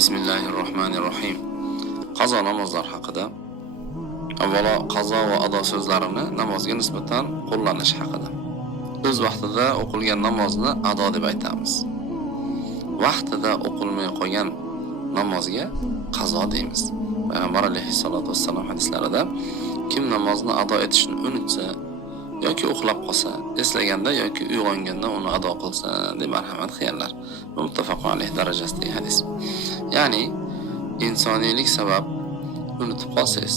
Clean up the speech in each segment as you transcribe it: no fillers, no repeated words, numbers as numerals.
Bismillahirrohmanirrohim. Qazo namozlar haqida. Avvalo qazo va ado so'zlarini namozga nisbatan qo'llanish haqida. O'z vaqtida o'qilgan namozni ado deb aytamiz. Vaqtida o'qilmay qolgan namozga qazo deymiz. Payg'ambar alayhissalatu vassalam hadislarida kim namozni ado etishni unutsa yoki uxlab qolsa, eslaganda yoki uyg'onganda uni ado qilsa deb marhamat qilganlar. Bu muttafaq alayh darajasidagi hadis. Ya'ni insoniylik sabab unutib qolsangiz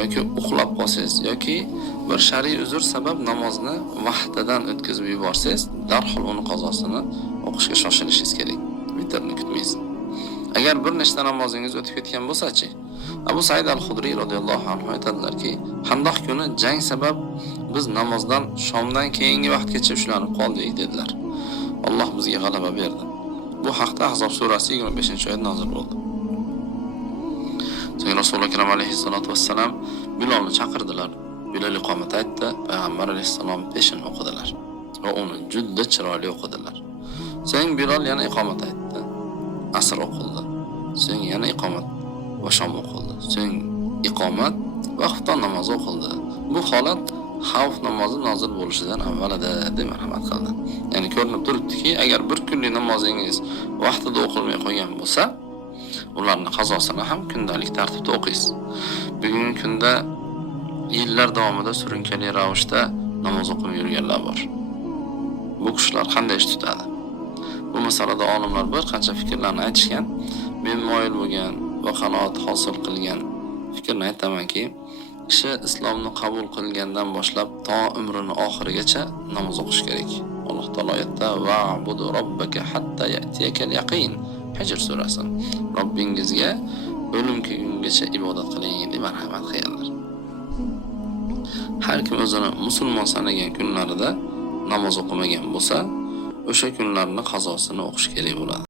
yoki uxlab qolsangiz yoki bir shar'iy uzr sabab namozni vaqtidan o'tkazib yuborsangiz, darhol uni qazosini o'qishga shoshilishingiz kerak. Vitrni kutmaysiz. Agar bir nechta namozingiz o'tib ketgan bo'lsa-chi, Abu Said al-Khudriy radhiyallohu anhu aytadilar-ki, Handaq kuni jang sabab biz namozdan shomdan keyingi vaqtgacha ushlanib qoldik dedilar. Alloh bizga g'alaba berdi. Bu haqda Ahzob surasi 25-oyat nozil bo'ldi. So'ng Rasululloh akram alayhissalatu vassalam Bilolni chaqirdilar. Bilol iqomat aytdi, payg'ambar alayhissalom peshin o'qidilar va uni juda chiroyli o'qidilar. So'ng Bilol yana iqomat aytdi. Asr o'qildi. So'ng yana iqomat va shom o'qildi. So'ng iqomat va xufton namozi o'qildi. Bu holat xavf namozi nozil bo'lishidan avval edi deb marhamat qildi. Ya'ni ko'rinib turibdiki, agar bir kunlik namozingiz vaqtida o'qilmay qolgan bo'lsa, ularni qazosini ham kundalik tartibda o'qiysiz. Bugungi kunda yillar davomida surunkali ravishda namoz o'qib yurganlar bor. Bu kishilar qanday ish tutadi? Bu masalada olimlar bir qancha fikrlarni aytishgan. Men moyil bo'lgan va qanoat hosil qilgan fikrni aytamanki, kishi islomni qabul qilgandan boshlab to umrining oxirigacha namoz o'qish kerak. Alloh taolo aytdi: "Va'budu robbaka hatta ya'tiyakal yaqin." Hijr surasi. Robbingizga o'lim kelgungacha ibodat qiling deb marhamat qilganlar. Har kim o'zini musulmon sanagan kunlarida namoz o'qimagan bo'lsa, o'sha kunlarning qazosini o'qish kerak bo'ladi.